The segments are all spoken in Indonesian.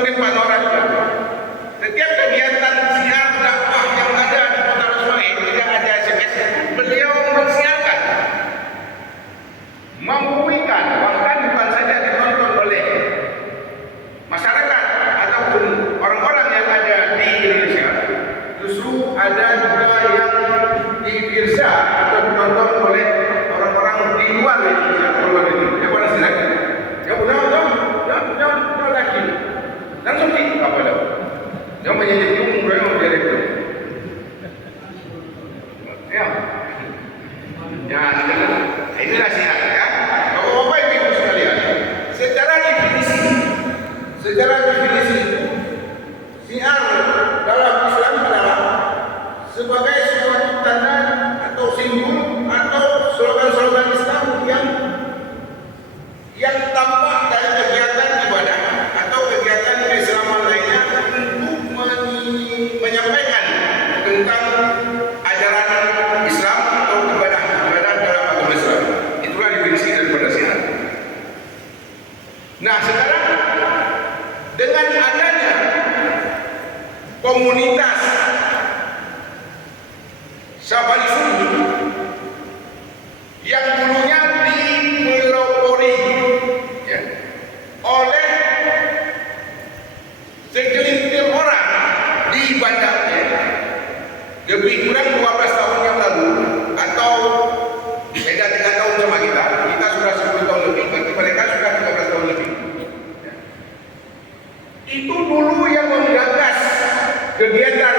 mungkin Pak Nora juga. Setiap kegiatan siar dakwah yang ada di Kota Losmawe tidak ada SMS, beliau mensiarkan, membuktikan, bahkan bukan saja ditonton oleh masyarakat ataupun orang-orang yang ada di Indonesia, justru ada juga yang diirsa atau ditonton oleh orang-orang di luar Indonesia. Ya pada silakan. Ya udah lagi. Langsung di apa dah? Yang menjadi umum yang menjadi itu. Ya. Ya, inilah siar ya. Bapak Ibu sekalian, secara definisi siar dalam Islam adalah sebagai suatu tanda atau simbol atau slogan-slogan Islam yang tampak dari kegiatan ibadah atau kegiatan keislaman lainnya untuk menyampaikan tentang ajaran Islam atau ibadah dalam agama Islam. Itulah definisi daripada siar. Nah, sekarang dengan adanya komunitas Sabari Sunni yang dulunya dipelopori ya, oleh segelintir orang di Banda Aceh lebih kurang 12 tahun yang lalu, atau beda 3 tahun sama kita sudah 10 tahun lebih, berarti mereka sudah 13 tahun lebih ya. Itu dulu yang menggagas kegiatan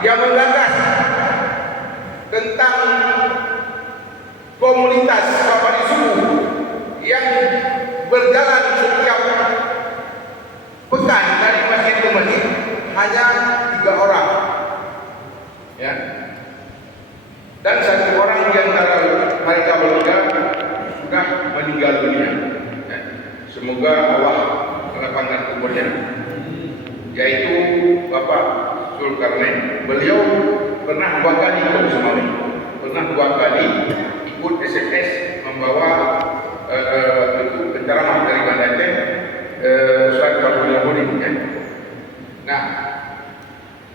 yang menggagas tentang komunitas Sabari Sunni yang berjalan setiap pekan dari masjid ke masjid, hanya 3 orang ya, dan 1 orang di antara mereka bertiga sudah meninggal dunia ya. Semoga Allah melapangkan kuburnya, yaitu Bapak Zulkarnain. Beliau pernah 2 kali ke Losmawe, pernah 2 kali ikut SMS membawa penceramah dari Banda Aceh, Ustaz Abdullah Mudin ya. Nah,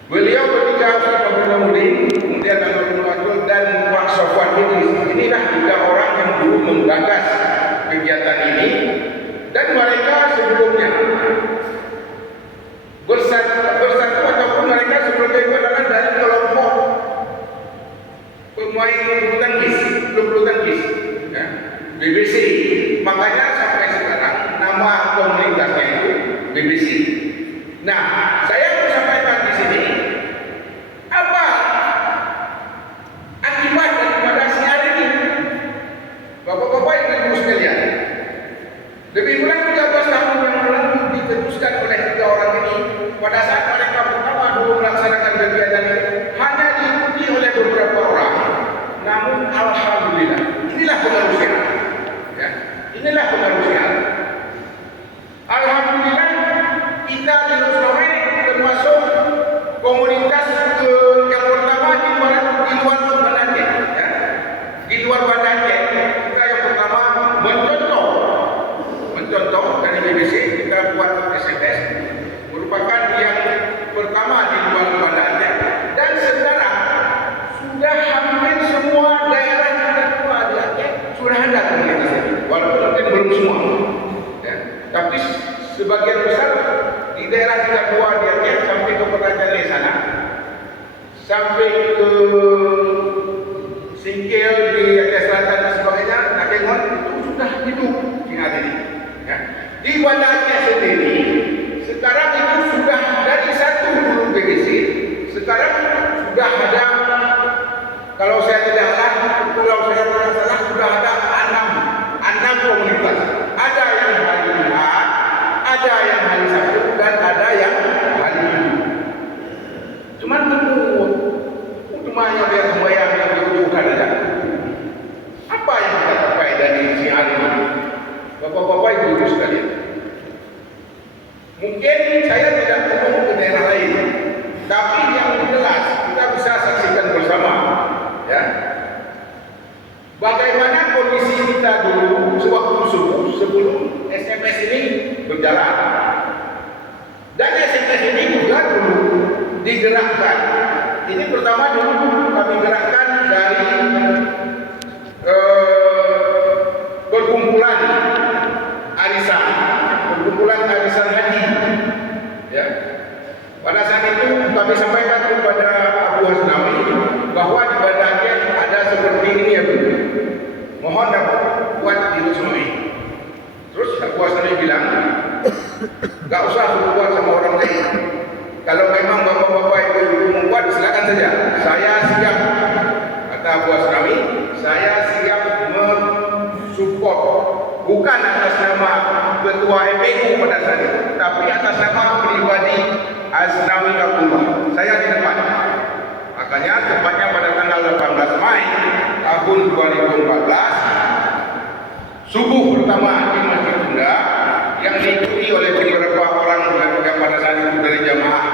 beliau ketika Ustaz Abdullah Mudin, kemudian Abdul Abdul dan Pak Sofwan Idris, inilah 3 orang yang dulu menggagas kegiatan ini, dan mereka sebelumnya bersatu ataupun mereka sebelumnya itu adalah dari kelompok pemain bulu tangkis ya, BBC. Makanya sampai sekarang nama komunitasnya itu BBC. Nah, saya mau sampaikan di sini apa akibat daripada siar ini, Bapak-bapak Ibu sekalian. Lebih kurang 13 tahun yang lalu ditetuskan oleh 3 orang ini. Pada saat mereka pertama dulu melaksanakan kegiatan ini, hanya diikuti oleh beberapa orang. Namun alhamdulillah, inilah pengaruh siar ya. Inilah pengaruh siar. Alhamdulillah, kita di Losmawe termasuk komunitas yang pertama di luar Banda Aceh ya. Di luar Banda Aceh, kita yang pertama mencontoh dari BBC, kita buat SMS, merupakan yang pertama di luar Banda Aceh, dan sekarang sudah hampir semua daerah yang tertua di Aceh sudah ada komunitas ini, walaupun mungkin belum semua ya. Tapi sebagian besar di daerah kita tua di Aceh sampai ke Perajaan sana, sampai ke Singkil di Aceh Selatan dan sebagainya, Nakengon, itu sudah hidup tinggal ini ya. Di Banda Aceh sendiri sekarang itu sudah dari 1 dulu BBC, sekarang sudah ada, kalau saya tidak salah, sudah ada 6 komunitas. Ada yang hari Jumat, ada yang hari Sabtu, dan ada yang hari Minggu. Cuman cumanya biar sembahyang yang diujukan aja. Apa yang kita capai dari siar ini, Bapak-bapak Ibu sekalian? Mungkin saya tidak perlu ke daerah lain, tapi yang jelas kita bisa saksikan bersama ya, bagaimana kondisi kita dulu sewaktu subuh sebelum SMS ini berjalan. Dan SMS ini juga dulu digerakkan. Ini pertama dulu kami gerakkan dari perkumpulan arisan haji. Ya. Pada saat itu kami sampaikan kepada Abu Hasnawi bahwa di Banda Aceh ada seperti ini ya Bu. Mohon dapat buat diresmikan. Terus Abu Hasnawi bilang, gak usah berbuat sama orang lain. Kalau memang bapak-bapak ibu-ibu membuat, silakan saja. Saya siap, kata Abu Hasnawi, saya siap mensupport. Bukan atas nama ketua FPU pada saat itu, tapi atas nama pribadi Hasnawi Abdullah. Saya di depan. Makanya tepatnya pada tanggal 18 Mei tahun 2014, subuh pertama di Masjid Tunda yang diikuti oleh beberapa orang yang pada saat itu dari jamaah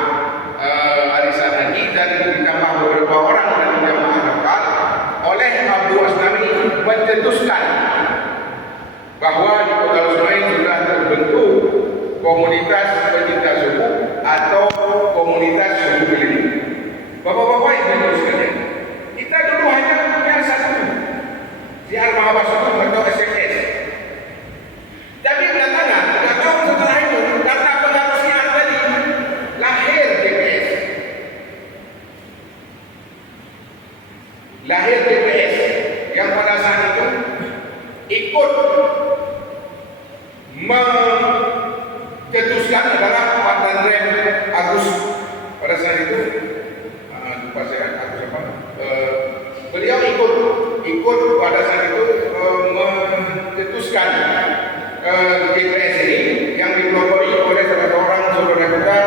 arisan haji dan ditambah beberapa orang dari jamaah lokal, oleh Abu Hasnawi mencetuskan bahwa di Kota Lusmain sudah terbentuk komunitas pecinta suku atau komunitas suku keliling. Bapak-bapak ibu-ibu sekalian, kita dulu hanya punya satu siar Mahabasutu atau SMS. Tapi belakangan, 3 tahun setelah itu, karena pengaruh siar tadi, lahir GPS. Lahir GPS yang pada saat itu ikut mencetuskan adalah Pak Dandrem Agus. Pada saat itu lupa saya Agus apa, beliau ikut pada saat itu mencetuskan GPS ini yang dipelopori oleh salah seorang saudara kita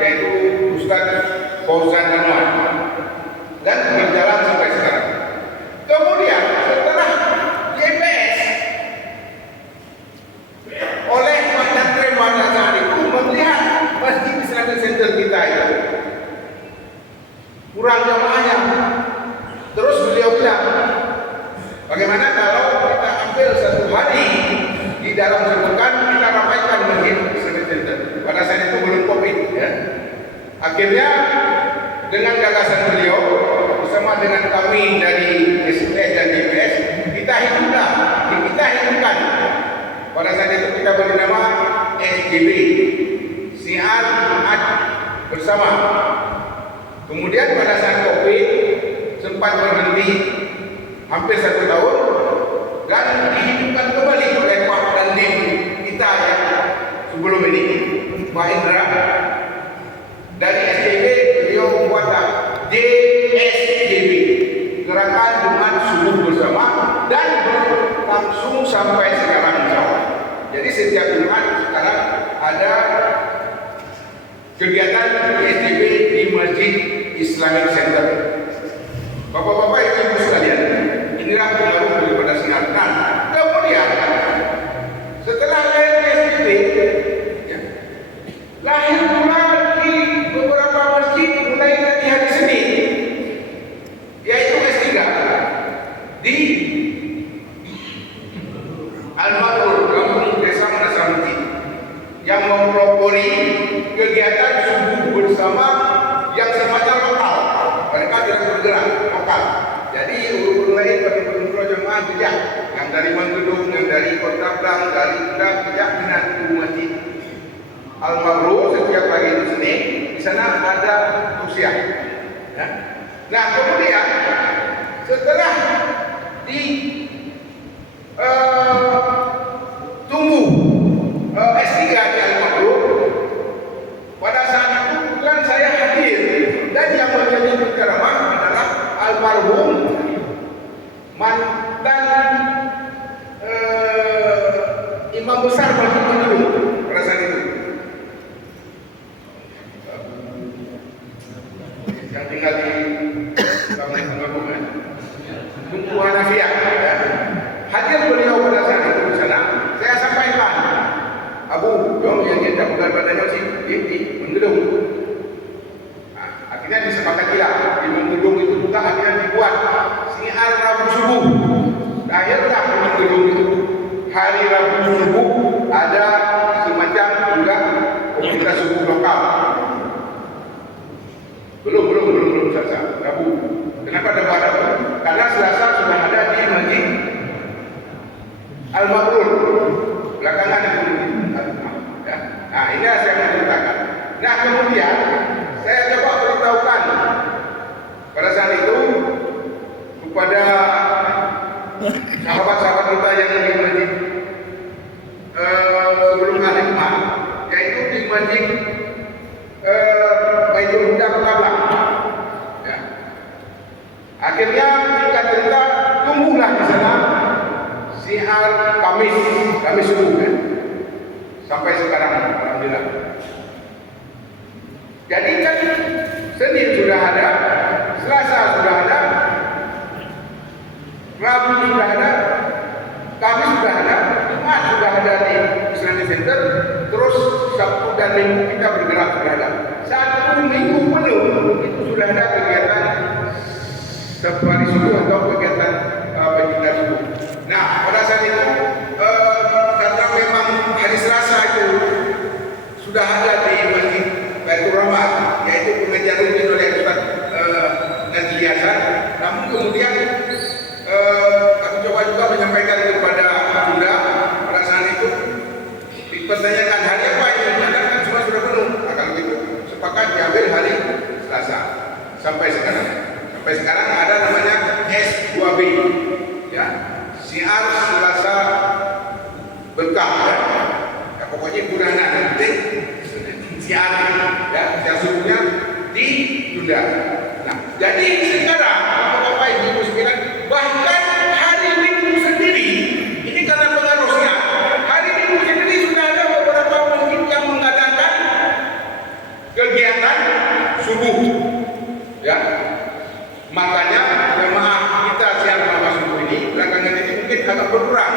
yaitu Ustaz Fauzan Anwar dan berjalan sampai sekarang. Kemudian setelah GPS oleh Pak Dandrem pada saat itu melihat Masjid Islamic Center kita itu kurang jamaahnya. Terus beliau bilang, bagaimana kalau kita ambil satu hari di dalam sepekan kita ramaikan Masjid Islamic Center. Pada saat itu belum COVID ya. Akhirnya dengan gagasan beliau bersama dengan kami dari SPS dan DPS kita hidupkan. Pada saat itu kita beri nama SGB, Siar Jumat Bersama. Kemudian pada saat COVID sempat berhenti hampir 1 tahun dan dihidupkan kembali oleh Pak Dandim kita yang sebelum ini, Pak Indra. Dari SGB beliau membuat JSGB, Gerakan Jumat Subuh Bersama, dan langsung sampai sekarang. Jadi setiap Jumat sekarang ada kegiatan SGB di Masjid Islamic Center. Bapak-bapak ibu sekalian, inilah pengaruh daripada sinar. Nah, kemudian setelah lahir SGB, ya, lahir pula di beberapa masjid mulai dari hari Senin, yaitu S3 di Al-Ma'rur, Kampung Desa Manasamuti, yang mempelopori kegiatan subuh bersama yang sifatnya lokal. Mereka tidak bergerak lokal. Jadi urut lain bagi pengumpul jemaah tidak, yang dari Manggedung, yang dari Kota Blang, dari Udah tidak dengan Masjid Al-Ma'rur setiap hari itu Senin. Di sana ada usia. Ya. Nah kemudian setelah di tumbuh S3 di Al-Ma'rur, pada saat itu bukan saya hadir, dan yang menjadi penceramah adalah almarhum mantan imam besar Masjid Manggedung pada saat itu, yang tinggal di Tunggu Hanafiah. Hadir beliau pada saat itu di sana. Saya sampaikan, Abu, dong yang kita bukan badannya sih di Manggedung. Nah, akhirnya disepakatilah di Manggedung itu juga akhirnya dibuat siar Rabu subuh. Akhirnya di Manggedung itu hari Rabu subuh ada semacam Nah, ini yang saya menceritakan. Nah, kemudian saya coba beritahukan pada saat itu kepada sahabat-sahabat kita yang di masjid sebelum Al-Hikmah, yaitu di masjid Baitul Huda Kelabang. Ya. Akhirnya singkat cerita tumbuhlah di sana siar Kamis subuh kan? Sampai sekarang, alhamdulillah. Jadi kan Senin sudah ada, Selasa sudah ada, Rabu sudah ada, Kamis sudah ada, Jumat sudah ada di Islamic Center, terus Sabtu dan Minggu kita bergerak sudah ada. 1 minggu penuh itu sudah ada kegiatan safari subuh atau kegiatan penjilat subuh. Nah, pada saat itu karena memang hari Selasa itu sudah ada di Masjid Baitur Rahmah, yaitu pengajian rutin oleh Ustaz Najli Hasan. Namun kemudian aku coba juga menyampaikan kepada Bunda pada saat itu dipertanyakan hari apa ini, kan semua sudah penuh. Akan begitu sepakat diambil hari Selasa sampai sekarang. Sampai sekarang ada namanya S2B, ya, siar Selasa berkah. Ya, pokoknya bulanan penting siar, ya, siar subuhnya ditunda. Nah, jadi sekarang Bapak Ibu sekalian, bahkan hari Minggu sendiri ini karena pengaruhnya, hari Minggu sendiri sudah ada beberapa masjid yang mengadakan kegiatan subuh, ya. Makanya jemaah kita siar subuh ini belakangan ini mungkin agak berkurang.